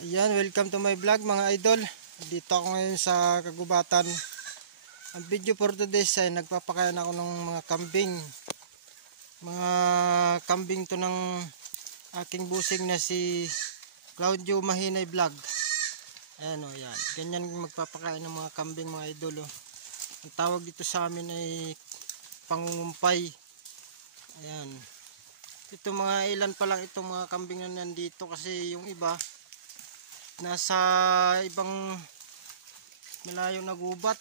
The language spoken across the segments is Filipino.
Ayan, welcome to my vlog mga idol. Dito ako ngayon sa kagubatan. Ang video for today ay nagpapakain ako ng mga kambing. Mga kambing to ng aking busing na si Claudio Mahinay Vlog. Ayan o, yan. Ganyan magpapakain ng mga kambing mga idol o. Ang tawag dito sa amin ay pangungumpay. Ayan. Ito mga ilan pa lang itong mga kambing na nandito kasi yung iba nasa ibang malayong nagubat.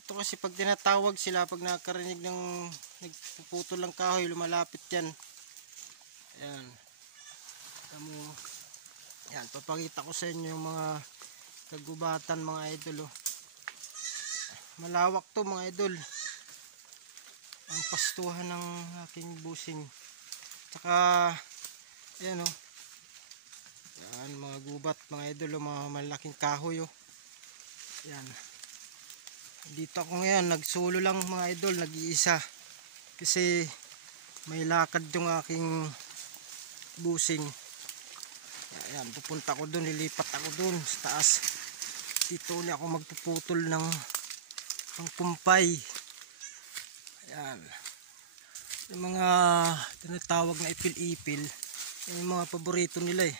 Ito kasi pag tinatawag sila, pag nakarinig ng nagpuputol ng kahoy, lumalapit yan. Ayan. Kamu, yan, papakita ko sa inyo yung mga kagubatan mga idol oh. Malawak to mga idol ang pastuhan ng aking busing. Tsaka ayan oh. Yan, mga gubat mga idol, mga malaking kahoy oh. Yan. Dito ako ngayon, nagsulo lang mga idol, nag-iisa. Kasi may lakad yung aking busing. Yan, pupunta ko doon, lilipat ako doon sa taas. Dito ulit ako magpuputol ng kumpay. Yan. Yung mga tinatawag na ipil-ipil, yung mga paborito nila eh.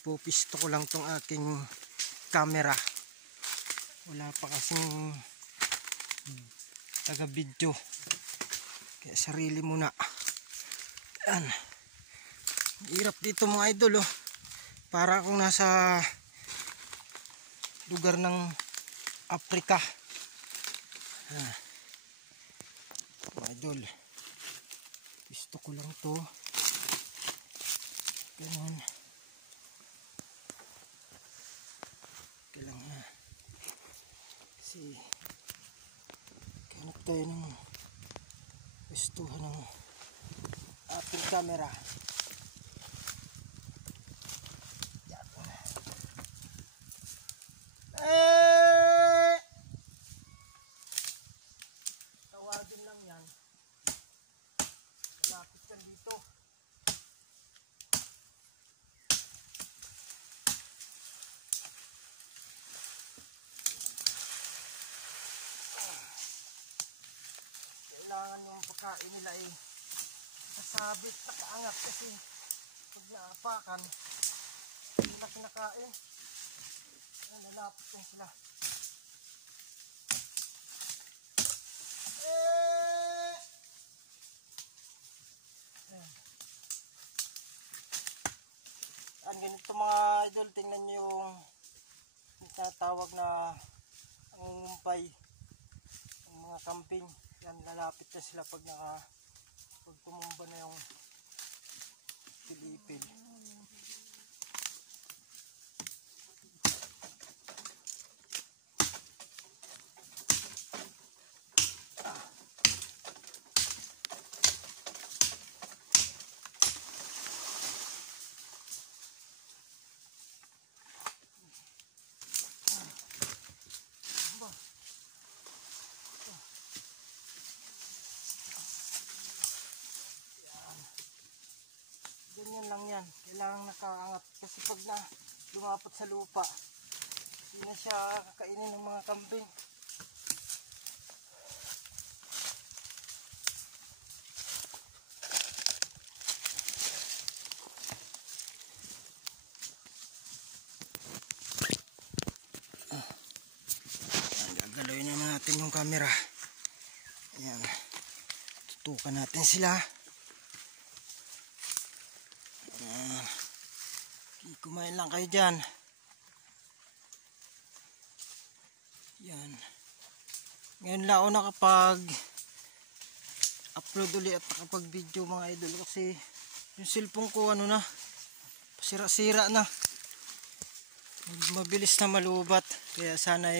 Pupisto ko lang tong aking camera. Wala pa kasing taga video, kaya sarili muna. Yan, hirap dito mga idol oh. Para akong nasa lugar ng Africa. Mga idol, pisto ko lang to. Ganun. Kailangan na kasi kanap tayo ng pistuhan ng ating camera. Yan. Tawagin lang yan. Bakit yan dito? Kailangan yung pagkain nila ay sasabit, nakaangat kasi pag naapakan sila kinakain, lalapit yan sila. Yan, ganito mga idol, tingnan nyo yung tinatawag na pangungumpay ng mga kambing. Yan, lalapit na sila pag tumumba na yung pilipil. Ganyan lang yan, kailangan nakaangat kasi pag na lumapat sa lupa hindi na siya kakainin ng mga kambing. Gagalawin naman natin yung camera. Ayan, tutukan natin sila. Kumain lang kayo dyan. Yan. Ngayon lang ako nakapag upload ulit at nakapag video mga idol kasi yung cellphone ko sira-sira na. Mabilis na malubat. Kaya sana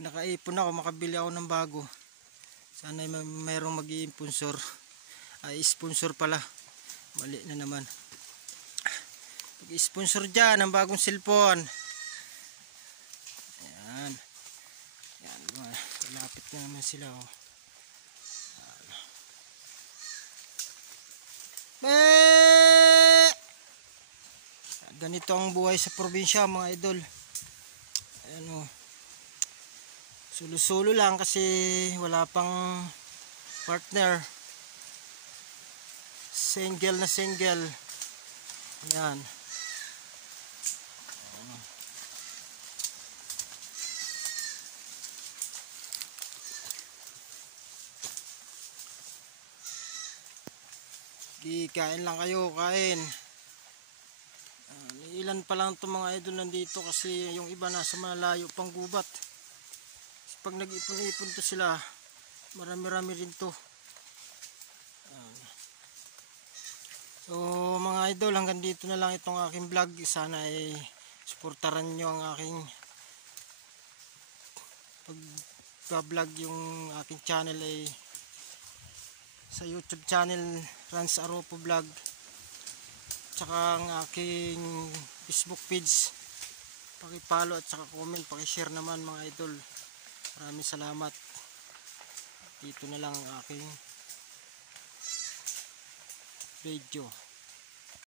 nakaipon ako, makabili ako ng bago. Sana mayroong mag-i-sponsor. Sponsor pala. Mali na naman. Pag-sponsor dyan ng bagong cellphone. Ayan. Ayan. Malapit na naman sila oh. Ganito ang buhay sa probinsya mga idol. Ayan o. Sulo-sulo lang kasi wala pang partner. Single na single. Ayan. Di kain lang kayo, kain. Ilan pa lang itong mga idol nandito kasi yung iba nasa malayo pang gubat. Pag nag-ipon-ipon to sila, marami-rami rin to. So mga idol, hanggang dito na lang itong aking vlog. Sana ay suportaran nyo ang aking pag-vlog. Yung aking channel ay sa YouTube channel Rans Aropo Vlog, tsaka ang aking Facebook page. Paki-follow at saka comment, paki-share naman mga idol. Maraming salamat. Dito na lang ang aking video.